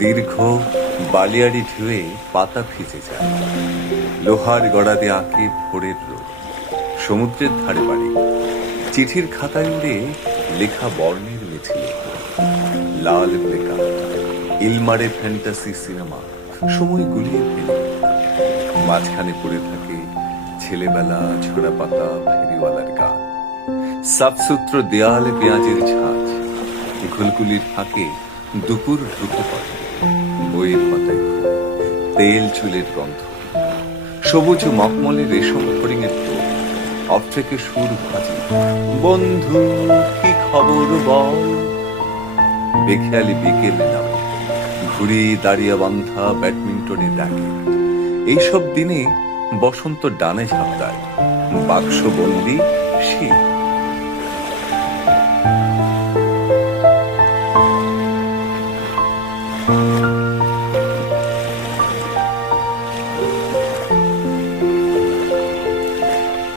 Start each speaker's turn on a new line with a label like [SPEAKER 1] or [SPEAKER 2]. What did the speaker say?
[SPEAKER 1] দীর্ঘ বালিয়াড়ি ঢেউয়ে পাতা ভিজে যায়। লোহার গড়াতে আঁকে ভোরের রোদ, সমুদ্রের ধারে বাড়ি। চিঠির খাতায় উড়ে লেখা বর্ণের মিছিল। লাল বেকা ইলমারে ফ্যান্টাসি সিনেমা, সময় গুলিয়ে ফেলে। মাঝখানে পড়ে থাকে ছেলেবেলা ঝরা পাতা ফেরিওয়ালার গান। সাফসূত্র দেয়ালে পেঁয়াজের ছাঁচ ঘুলগুলির ফাঁকে দুপুর ঢুকে পড়ে। বইয়ের পাতায় তেল চুলের গন্ধ, সবুজ মখমলে রেশম ফড়িংয়ের টোপ অফ থেকে সুর ভাজি। বন্ধু, কি খবর বল? বেখেয়ালি বিকেল নামে, ঘুরি দাঁড়িয়ে বান্ধা ব্যাডমিন্টনে ডাকে। এইসব দিনে বসন্ত ডানে ঝাপটায় বাক্স বন্দি শীত